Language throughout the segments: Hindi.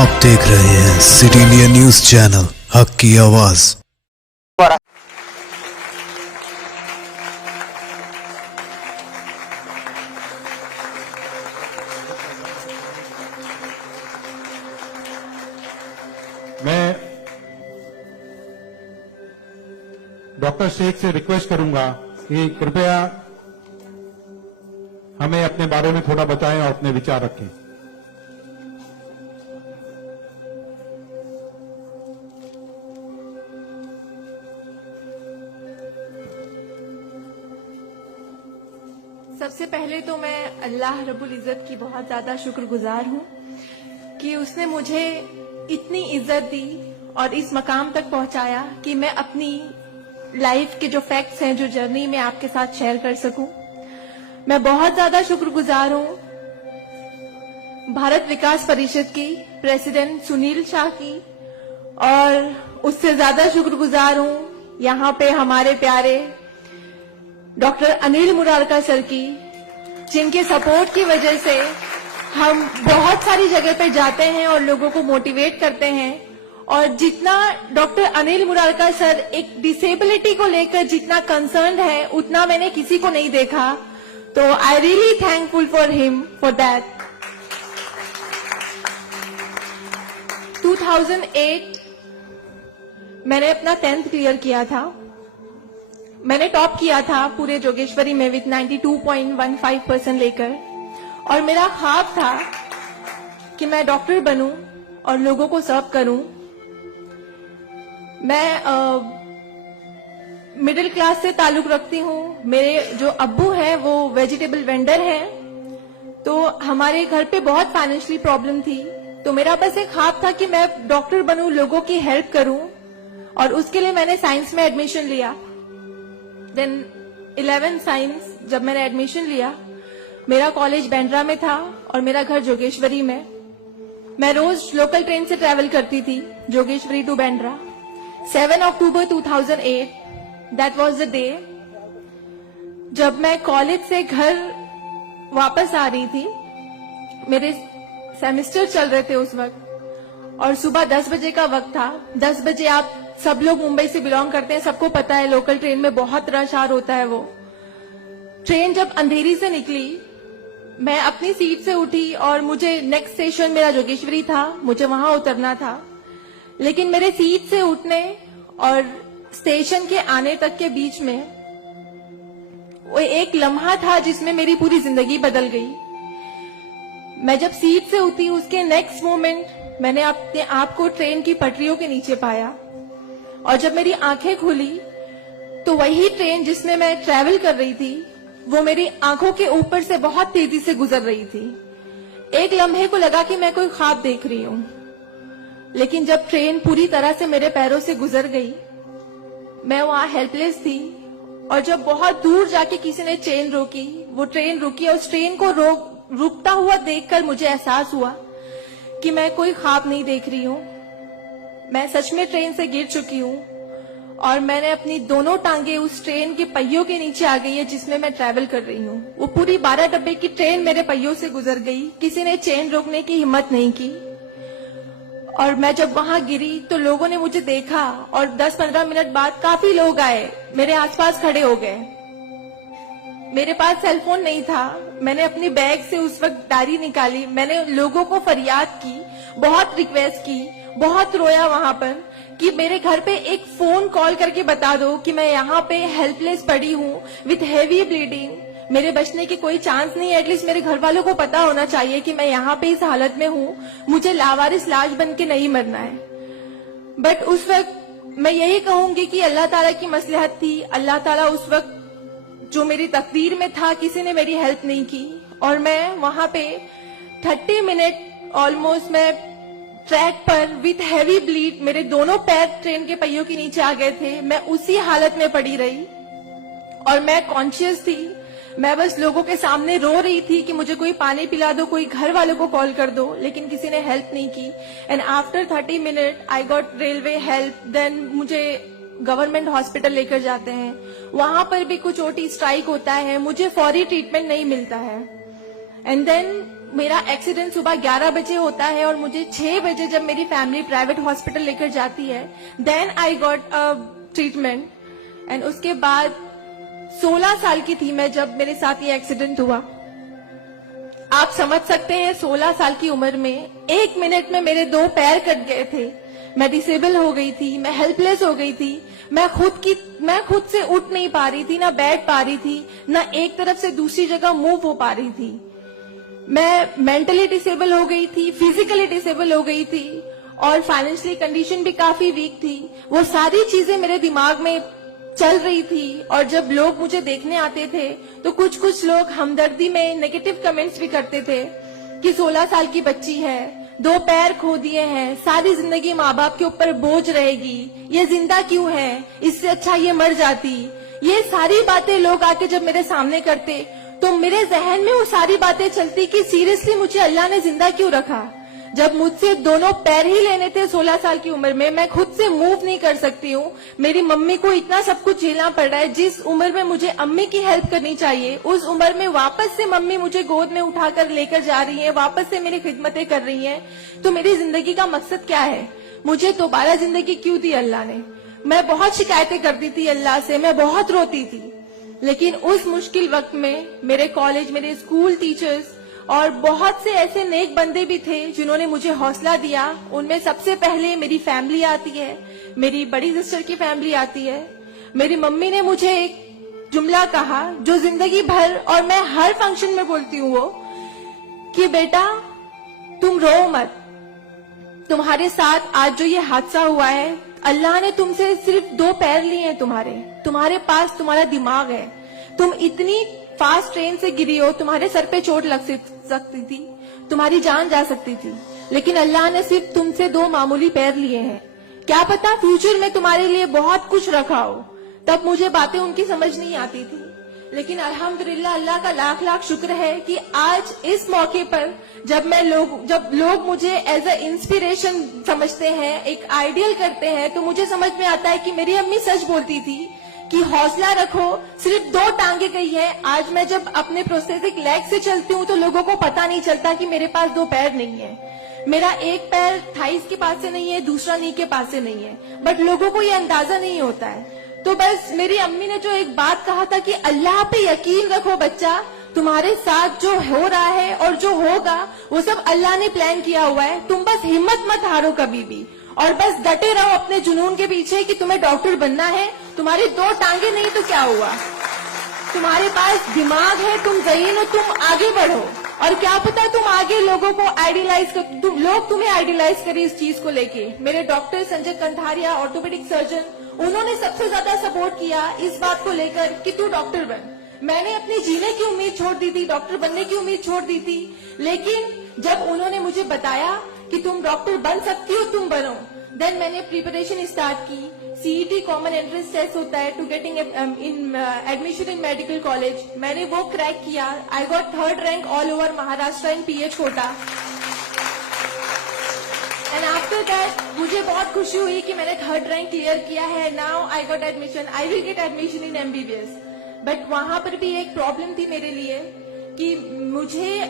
आप देख रहे हैं सिटी इंडिया न्यूज चैनल, हक की आवाज। मैं डॉक्टर शेख से रिक्वेस्ट करूंगा कि कृपया हमें अपने बारे में थोड़ा बताएं और अपने विचार रखें। सबसे पहले तो मैं अल्लाह रब्बुल इज़्ज़त की बहुत ज्यादा शुक्रगुजार हूँ कि उसने मुझे इतनी इज्जत दी और इस मकाम तक पहुंचाया कि मैं अपनी लाइफ के जो फैक्ट्स हैं, जो जर्नी में आपके साथ शेयर कर सकूं। मैं बहुत ज्यादा शुक्रगुजार हूँ भारत विकास परिषद की प्रेसिडेंट सुनील शाह की, और उससे ज्यादा शुक्रगुजार हूँ यहाँ पे हमारे प्यारे डॉक्टर अनिल मुरारका सर की, जिनके सपोर्ट की वजह से हम बहुत सारी जगह पे जाते हैं और लोगों को मोटिवेट करते हैं। और जितना डॉक्टर अनिल मुरारका सर एक डिसेबिलिटी को लेकर जितना कंसर्न्ड है, उतना मैंने किसी को नहीं देखा। तो I really thankful for him for that. 2008 मैंने अपना 10th क्लियर किया था। मैंने टॉप किया था पूरे जोगेश्वरी में विद 92.15% लेकर, और मेरा ख्वाब था कि मैं डॉक्टर बनूं और लोगों को सर्व करूं। मैं मिडिल क्लास से ताल्लुक रखती हूं। मेरे जो अब्बू हैं वो वेजिटेबल वेंडर हैं, तो हमारे घर पे बहुत फाइनेंशियली प्रॉब्लम थी। तो मेरा बस एक ख्वाब था कि मैं डॉक्टर बनूं, लोगों की हेल्प करूं, और उसके लिए मैंने साइंस में एडमिशन लिया। देन 11 साइंस जब मैंने एडमिशन लिया, मेरा कॉलेज बैंड्रा में था और मेरा घर जोगेश्वरी में। मैं रोज लोकल ट्रेन से ट्रैवल करती थी Jogeshwari to Bandra. 7 October 2008 that was the day जब मैं कॉलेज से घर वापस आ रही थी। मेरे सेमेस्टर चल रहे थे उस वक्त, और सुबह 10 बजे का वक्त था। 10 बजे आप सब लोग मुंबई से बिलोंग करते हैं, सबको पता है लोकल ट्रेन में बहुत रश आर होता है। वो ट्रेन जब अंधेरी से निकली, मैं अपनी सीट से उठी और मुझे नेक्स्ट स्टेशन मेरा जोगेश्वरी था, मुझे वहां उतरना था। लेकिन मेरे सीट से उठने और स्टेशन के आने तक के बीच में वो एक लम्हा था जिसमें मेरी पूरी जिंदगी बदल गई। मैं जब सीट से उठी, उसके नेक्स्ट मोमेंट मैंने अपने आप को ट्रेन की पटरियों के नीचे पाया, और जब मेरी आंखें खुली तो वही ट्रेन जिसमें मैं ट्रैवल कर रही थी वो मेरी आंखों के ऊपर से बहुत तेजी से गुजर रही थी। एक लम्हे को लगा कि मैं कोई ख्वाब देख रही हूं, लेकिन जब ट्रेन पूरी तरह से मेरे पैरों से गुजर गई, मैं वहां हेल्पलेस थी। और जब बहुत दूर जाके किसी ने चेन रोकी, वो ट्रेन रुकी, और उस ट्रेन को रुकता हुआ देखकर मुझे एहसास हुआ कि मैं कोई ख्वाब नहीं देख रही हूं, मैं सच में ट्रेन से गिर चुकी हूं, और मैंने अपनी दोनों टांगे उस ट्रेन के पहियों के नीचे आ गई है जिसमें मैं ट्रैवल कर रही हूँ। वो पूरी 12 डब्बे की ट्रेन मेरे पहियों से गुजर गई। किसी ने चेन रोकने की हिम्मत नहीं की। और मैं जब वहां गिरी तो लोगों ने मुझे देखा, और 10-15 मिनट बाद काफी लोग आए, मेरे आसपास खड़े हो गए। मेरे पास सेलफोन नहीं था। मैंने अपनी बैग से उस वक्त डायरी निकाली, मैंने लोगों को फरियाद की, बहुत रिक्वेस्ट की, बहुत रोया वहां पर कि मेरे घर पे एक फोन कॉल करके बता दो कि मैं यहाँ पे हेल्पलेस पड़ी हूँ विथ हेवी ब्लीडिंग, मेरे बचने की कोई चांस नहीं है। एटलीस्ट मेरे घर वालों को पता होना चाहिए कि मैं यहाँ पे इस हालत में हूँ, मुझे लावारिस लाश बन के नहीं मरना है। बट उस वक्त मैं यही कहूंगी कि अल्लाह ताला की मसलहत थी। अल्लाह ताला उस वक्त जो मेरी तकदीर में था, किसी ने मेरी हेल्प नहीं की, और मैं वहां पे 30 मिनट ऑलमोस्ट मैं ट्रैक पर विथ हैवी ब्लीड, मेरे दोनों पैर ट्रेन के पहियों के नीचे आ गए थे। मैं उसी हालत में पड़ी रही और मैं कॉन्शियस थी। मैं बस लोगों के सामने रो रही थी कि मुझे कोई पानी पिला दो, कोई घर वालों को कॉल कर दो, लेकिन किसी ने हेल्प नहीं की। And after 30 minute I got railway help. Then मुझे गवर्नमेंट हॉस्पिटल लेकर जाते हैं, वहां पर भी कुछ ओटी स्ट्राइक होता है, मुझे फौरी ट्रीटमेंट नहीं मिलता है। एंड देन मेरा एक्सीडेंट सुबह 11 बजे होता है और मुझे 6 बजे जब मेरी फैमिली प्राइवेट हॉस्पिटल लेकर जाती है, then I got a treatment. And उसके बाद 16 साल की थी मैं जब मेरे साथ ये एक्सीडेंट हुआ। आप समझ सकते हैं 16 साल की उम्र में 1 मिनट में मेरे 2 पैर कट गए थे, मैं डिसेबल हो गई थी, मैं हेल्पलेस हो गई थी, मैं खुद से उठ नहीं पा रही थी, ना बैठ पा रही थी, ना एक तरफ से दूसरी जगह मूव हो पा रही थी। मैं मेंटली डिसेबल हो गई थी, फिजिकली डिसेबल हो गई थी और फाइनेंशियली कंडीशन भी काफी वीक थी। वो सारी चीजें मेरे दिमाग में चल रही थी और जब लोग मुझे देखने आते थे तो कुछ लोग हमदर्दी में नेगेटिव कमेंट्स भी करते थे कि 16 साल की बच्ची है, 2 पैर खो दिए हैं, सारी जिंदगी माँ बाप के ऊपर बोझ रहेगी, ये जिंदा क्यों है, इससे अच्छा ये मर जाती। ये सारी बातें लोग आके जब मेरे सामने करते तो मेरे जहन में वो सारी बातें चलती कि सीरियसली मुझे अल्लाह ने जिंदा क्यों रखा। जब मुझसे दोनों पैर ही लेने थे 16 साल की उम्र में, मैं खुद से मूव नहीं कर सकती हूँ, मेरी मम्मी को इतना सब कुछ झेलना पड़ रहा है। जिस उम्र में मुझे अम्मी की हेल्प करनी चाहिए उस उम्र में वापस से मम्मी मुझे गोद में उठाकर लेकर जा रही है, वापस से मेरी खिदमतें कर रही है। तो मेरी जिंदगी का मकसद क्या है? मुझे दोबारा जिंदगी क्यों दी अल्लाह ने? मैं बहुत शिकायतें करती थी अल्लाह से, मैं बहुत रोती थी, लेकिन उस मुश्किल वक्त में मेरे कॉलेज, मेरे स्कूल टीचर्स और बहुत से ऐसे नेक बंदे भी थे जिन्होंने मुझे हौसला दिया। उनमें सबसे पहले मेरी फैमिली आती है, मेरी बड़ी सिस्टर की फैमिली आती है। मेरी मम्मी ने मुझे एक जुमला कहा जो जिंदगी भर और मैं हर फंक्शन में बोलती हूँ, वो कि बेटा तुम रो मत, तुम्हारे साथ आज जो ये हादसा हुआ है, अल्लाह ने तुमसे सिर्फ 2 पैर लिए हैं, तुम्हारे पास तुम्हारा दिमाग है, तुम इतनी फास्ट ट्रेन से गिरी हो, तुम्हारे सर पे चोट लग सकती थी, तुम्हारी जान जा सकती थी, लेकिन अल्लाह ने सिर्फ तुमसे 2 मामूली पैर लिए हैं। क्या पता फ्यूचर में तुम्हारे लिए बहुत कुछ रखा हो। तब मुझे बातें उनकी समझ नहीं आती थी, लेकिन अल्हम्दुलिल्लाह अल्लाह का लाख लाख शुक्र है कि आज इस मौके पर जब लोग मुझे एज अ इंस्पिरेशन समझते हैं, एक आइडियल करते हैं, तो मुझे समझ में आता है कि मेरी अम्मी सच बोलती थी कि हौसला रखो, सिर्फ 2 टांगे गई है। आज मैं जब अपने प्रोस्थेटिक लेग से चलती हूँ तो लोगों को पता नहीं चलता कि मेरे पास 2 पैर नहीं है, मेरा एक पैर थाइस के पास से नहीं है, दूसरा नी के पास से नहीं है, बट लोगों को ये अंदाजा नहीं होता है। तो बस मेरी अम्मी ने जो एक बात कहा था कि अल्लाह पे यकीन रखो बच्चा, तुम्हारे साथ जो हो रहा है और जो होगा वो सब अल्लाह ने प्लान किया हुआ है, तुम बस हिम्मत मत हारो कभी भी और बस डटे रहो अपने जुनून के पीछे कि तुम्हें डॉक्टर बनना है। तुम्हारी 2 टांगे नहीं तो क्या हुआ, तुम्हारे पास दिमाग है, तुम ज़हीन हो, तुम आगे बढ़ो। और क्या पता तुम आगे लोगों को आइडियलाइज कर, लोग तुम्हें आइडियलाइज करें इस चीज को लेके। मेरे डॉक्टर संजय कंठारिया, ऑर्थोपेडिक सर्जन, उन्होंने सबसे ज्यादा सपोर्ट किया इस बात को लेकर कि तू डॉक्टर बन। मैंने अपने जीने की उम्मीद छोड़ दी थी, डॉक्टर बनने की उम्मीद छोड़ दी थी, लेकिन जब उन्होंने मुझे बताया कि तुम डॉक्टर बन सकती हो, तुम बनो, देन मैंने प्रिपरेशन स्टार्ट की। सीईटी कॉमन एंट्रेंस टेस्ट होता है to getting in admission in medical college, मैंने वो क्रैक किया। I got 3rd rank all over Maharashtra in PH quota. And after that मुझे बहुत खुशी हुई कि मैंने 3rd रैंक क्लियर किया है। Now I got admission, I will get admission in MBBS. But वहां पर भी एक प्रॉब्लम थी मेरे लिए कि मुझे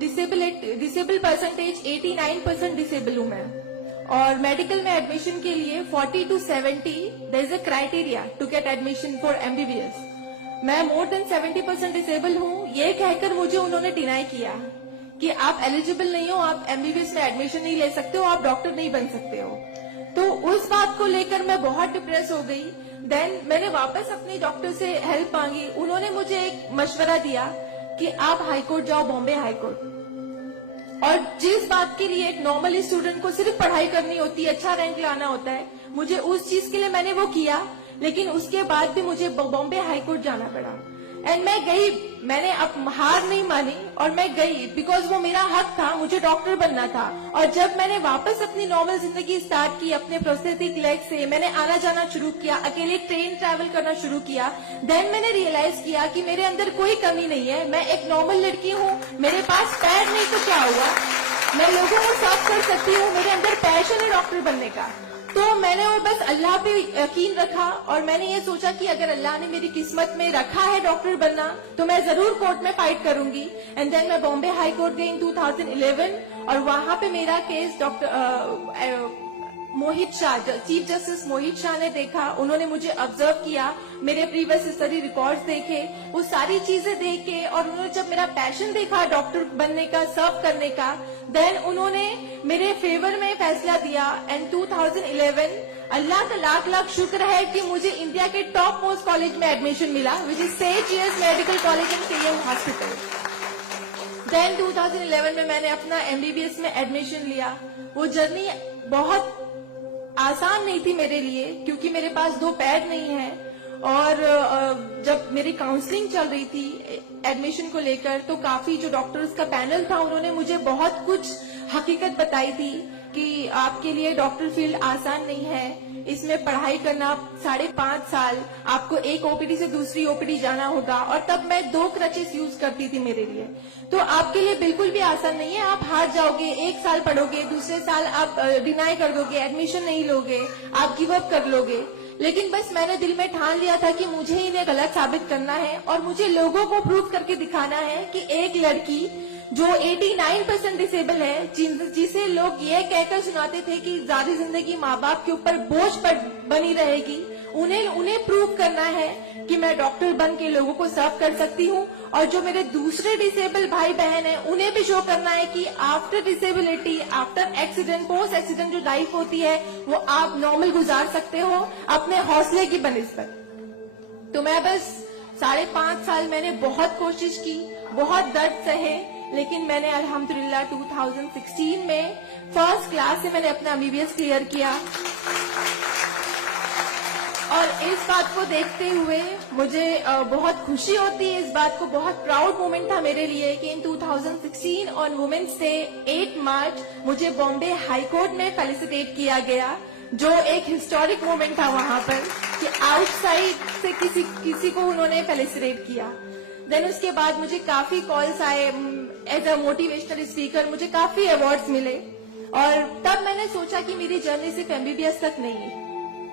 डिसेबल परसेंटेज 89% डिसेबल हूं मैं, और मेडिकल में एडमिशन के लिए 40 to 70 there is a criteria to get admission for MBBS. मैं मोर देन 70% डिसेबल हूँ, ये कहकर मुझे उन्होंने डिनाई किया कि आप एलिजिबल नहीं हो, आप एमबीबीएस में एडमिशन नहीं ले सकते हो, आप डॉक्टर नहीं बन सकते हो। तो उस बात को लेकर मैं बहुत डिप्रेस हो गई। देन मैंने वापस अपने डॉक्टर से हेल्प मांगी, उन्होंने मुझे एक मशवरा दिया कि आप हाईकोर्ट जाओ, बॉम्बे हाईकोर्ट। और जिस बात के लिए एक नॉर्मल स्टूडेंट को सिर्फ पढ़ाई करनी होती है, अच्छा रैंक लाना होता है, मुझे उस चीज के लिए मैंने वो किया, लेकिन उसके बाद भी मुझे बॉम्बे हाईकोर्ट जाना पड़ा। एंड मैं गई, मैंने अब हार नहीं मानी और मैं गई, बिकॉज वो मेरा हक था, मुझे डॉक्टर बनना था। और जब मैंने वापस अपनी नॉर्मल जिंदगी स्टार्ट की अपने प्रोस्थेटिक लेग से, मैंने आना जाना शुरू किया, अकेले ट्रेन ट्रैवल करना शुरू किया, देन मैंने रियलाइज किया कि मेरे अंदर कोई कमी नहीं है, मैं एक नॉर्मल लड़की हूँ, मेरे पास पैर नहीं तो क्या हुआ, मैं लोगों को सर्व कर सकती हूँ, मेरे अंदर पैशन है डॉक्टर बनने का। तो मैंने वो बस अल्लाह पे यकीन रखा और मैंने ये सोचा कि अगर अल्लाह ने मेरी किस्मत में रखा है डॉक्टर बनना तो मैं जरूर कोर्ट में फाइट करूंगी। एंड देन मैं बॉम्बे हाई कोर्ट गई इन 2011 और वहां पे मेरा केस डॉक्टर मोहित शाह, चीफ जस्टिस मोहित शाह ने देखा। उन्होंने मुझे ऑब्जर्व किया, मेरे प्रीवियस स्टडी रिकॉर्ड्स देखे, वो सारी चीजें देख के, और उन्होंने जब मेरा पैशन देखा डॉक्टर बनने का, सर्व करने का, देन उन्होंने मेरे फेवर में फैसला दिया। एंड 2011 अल्लाह का लाख लाख शुक्र है कि मुझे इंडिया के टॉप मोस्ट कॉलेज में एडमिशन मिला, which is Seth GS medical college and KM hospital. Then 2011 में मैंने अपना एमबीबीएस में एडमिशन लिया। वो जर्नी बहुत आसान नहीं थी मेरे लिए, क्योंकि मेरे पास दो पैर नहीं है। और जब मेरी काउंसलिंग चल रही थी एडमिशन को लेकर, तो काफी जो डॉक्टर्स का पैनल था उन्होंने मुझे बहुत कुछ हकीकत बताई थी कि आपके लिए डॉक्टर फील्ड आसान नहीं है, इसमें पढ़ाई करना 5.5 साल, आपको एक ओपीडी से दूसरी ओपीडी जाना होगा। और तब मैं 2 क्रचेस यूज करती थी मेरे लिए, तो आपके लिए बिल्कुल भी आसान नहीं है। आप हार जाओगे, 1 साल पढ़ोगे, दूसरे साल आप डिनाई कर दोगे, एडमिशन नहीं लोगे, आप गिव अप कर लोगे। लेकिन बस मैंने दिल में ठान लिया था कि मुझे इन्हें गलत साबित करना है और मुझे लोगों को प्रूव करके दिखाना है कि एक लड़की जो 89% डिसेबल है, जिसे लोग ये कहकर सुनाते थे कि सारी जिंदगी माँ बाप के ऊपर बोझ पर बनी रहेगी, उन्हें प्रूव करना है कि मैं डॉक्टर बन के लोगों को सर्व कर सकती हूँ। और जो मेरे दूसरे डिसेबल भाई बहन हैं, उन्हें भी शो करना है कि after disability, after accident, post accident जो लाइफ होती है वो आप नॉर्मल गुजार सकते हो अपने हौसले की बनिस्बत। तो मैं बस 5.5 साल मैंने बहुत कोशिश की, बहुत दर्द सहे, लेकिन मैंने अल्हम्दुलिल्लाह 2016 में फर्स्ट क्लास से मैंने अपना एमबीबीएस क्लियर किया। और इस बात को देखते हुए मुझे बहुत खुशी होती है, इस बात को बहुत प्राउड मोमेंट था मेरे लिए कि इन 2016 ऑन वुमेन्स डे 8 मार्च मुझे बॉम्बे हाई कोर्ट में फेलिसिटेट किया गया, जो एक हिस्टोरिक मोमेंट था वहां पर कि आउटसाइड से किसी को उन्होंने फेलिसिटेट किया। देन उसके बाद मुझे काफी कॉल्स आए एज अ मोटिवेशनल स्पीकर, मुझे काफी अवार्ड्स मिले। और तब मैंने सोचा कि मेरी जर्नी सिर्फ एमबीबीएस तक नहीं है,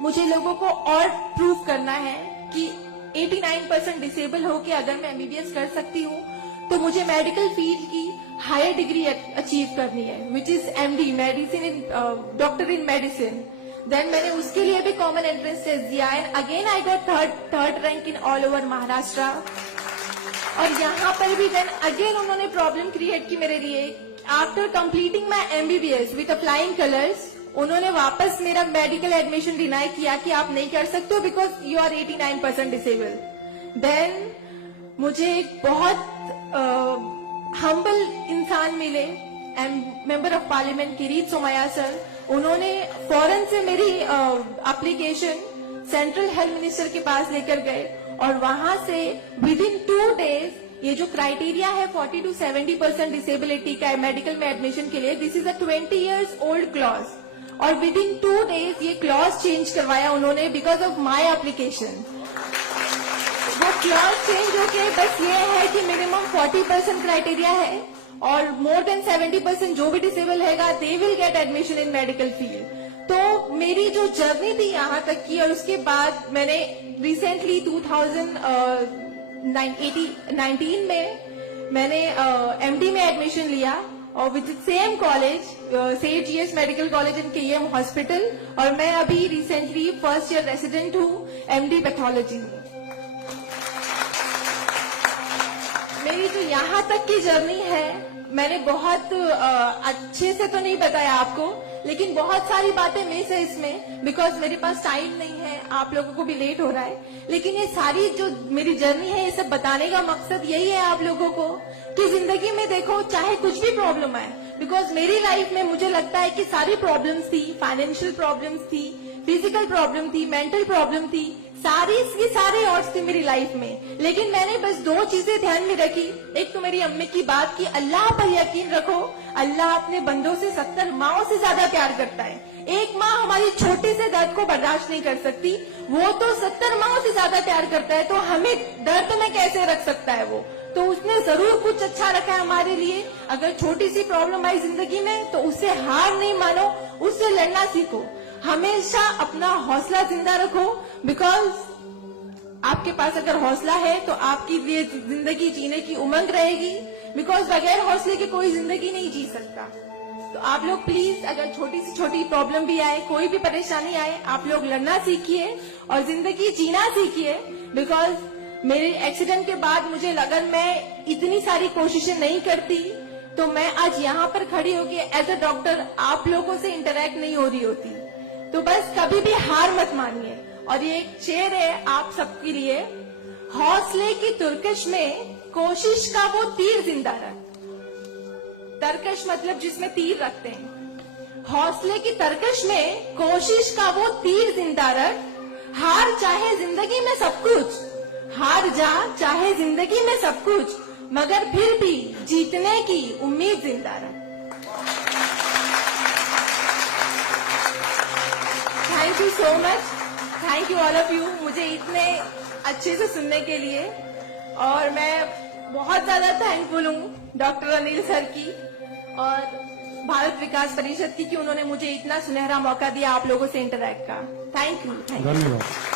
मुझे लोगों को और प्रूव करना है कि 89% डिसेबल होके अगर मैं एमबीबीएस कर सकती हूँ तो मुझे मेडिकल फील्ड की हायर डिग्री अचीव करनी है, which is MD, medicine in doctor in medicine. Then मैंने उसके लिए भी कॉमन एंट्रेंस टेस्ट दिया and again I got third rank in all over Maharashtra. और यहाँ पर भी देन अगेन उन्होंने प्रॉब्लम क्रिएट की मेरे लिए। After completing my MBBS with flying colours, उन्होंने वापस मेरा मेडिकल एडमिशन डिनाई किया कि आप नहीं कर सकते हो because you are 89% disable. Then मुझे एक बहुत हम्बल इंसान मिले, member of parliament Kirit Somaiya sir. उन्होंने फौरन से मेरी एप्लीकेशन सेंट्रल हेल्थ मिनिस्टर के पास लेकर गए और वहां से विद इन 2 डेज ये जो क्राइटेरिया है 40 to 70% डिसेबिलिटी का मेडिकल में एडमिशन के लिए, this is a 20 years old clause, और विद इन 2 डेज ये क्लॉज चेंज करवाया उन्होंने बिकॉज ऑफ माई एप्लीकेशन। वो क्लॉज चेंज होके बस ये है कि मिनिमम 40% क्राइटेरिया है और मोर देन 70% जो भी डिसेबल हैगा they will get admission in medical field. तो मेरी जो जर्नी थी यहाँ तक की, और उसके बाद मैंने रिसेंटली 2019 में मैंने एमडी में एडमिशन लिया और with same college Seth GS medical college and KM hospital, और मैं अभी रिसेंटली फर्स्ट ईयर रेसिडेंट हूँ एमडी पैथोलॉजी में। मेरी जो यहाँ तक की जर्नी है मैंने बहुत अच्छे से तो नहीं बताया आपको, लेकिन बहुत सारी बातें मिस है इसमें बिकॉज मेरे पास टाइम नहीं है, आप लोगों को भी लेट हो रहा है। लेकिन ये सारी जो मेरी जर्नी है ये सब बताने का मकसद यही है आप लोगों को कि जिंदगी में देखो चाहे कुछ भी प्रॉब्लम आए, बिकॉज मेरी लाइफ में मुझे लगता है कि सारी प्रॉब्लम्स थी, फाइनेंशियल प्रॉब्लम्स थी, फिजिकल प्रॉब्लम थी, मेंटल प्रॉब्लम थी, सारे ऑड्स थी मेरी लाइफ में। लेकिन मैंने बस 2 चीजें ध्यान में रखी। एक तो मेरी अम्मी की बात की अल्लाह पर यकीन रखो, अल्लाह अपने बंदों से 70 माओं से ज्यादा प्यार करता है। एक माँ हमारी छोटे से दर्द को बर्दाश्त नहीं कर सकती, वो तो 70 माओं से ज्यादा प्यार करता है, तो हमें दर्द में कैसे रख सकता है वो? तो उसने जरूर कुछ अच्छा रखा है हमारे लिए। अगर छोटी सी प्रॉब्लम आई जिंदगी में तो उससे हार नहीं मानो, उससे लड़ना सीखो। हमेशा अपना हौसला जिंदा रखो, बिकॉज आपके पास अगर हौसला है तो आपकी लिए जिंदगी जीने की उमंग रहेगी, बिकॉज बगैर हौसले के कोई जिंदगी नहीं जी सकता। तो आप लोग प्लीज, अगर छोटी से छोटी प्रॉब्लम भी आए, कोई भी परेशानी आए, आप लोग लड़ना सीखिए और जिंदगी जीना सीखिए। बिकॉज मेरे एक्सीडेंट के बाद मुझे लगा मैं इतनी सारी कोशिशें नहीं करती तो मैं आज यहाँ पर खड़ी होके एज अ डॉक्टर आप लोगों से इंटरेक्ट नहीं हो रही होती। तो बस कभी भी हार मत मानिए। और ये एक शेर है आप सबके लिए, हौसले की तुर्कश में कोशिश का वो तीर जिंदा रख। तरकश मतलब जिसमें तीर रखते हैं। हौसले की तरकश में कोशिश का वो तीर जिंदा रख। हार चाहे जिंदगी में सब कुछ, हार जा चाहे जिंदगी में सब कुछ, मगर फिर भी जीतने की उम्मीद जिंदा रख। Thank you so much, thank you all of you, मुझे इतने अच्छे से सुनने के लिए। और मैं बहुत ज्यादा थैंकफुल हूँ डॉक्टर अनिल सर की और भारत विकास परिषद की कि उन्होंने मुझे इतना सुनहरा मौका दिया आप लोगों से इंटरैक्ट का। Thank you. धन्यवाद।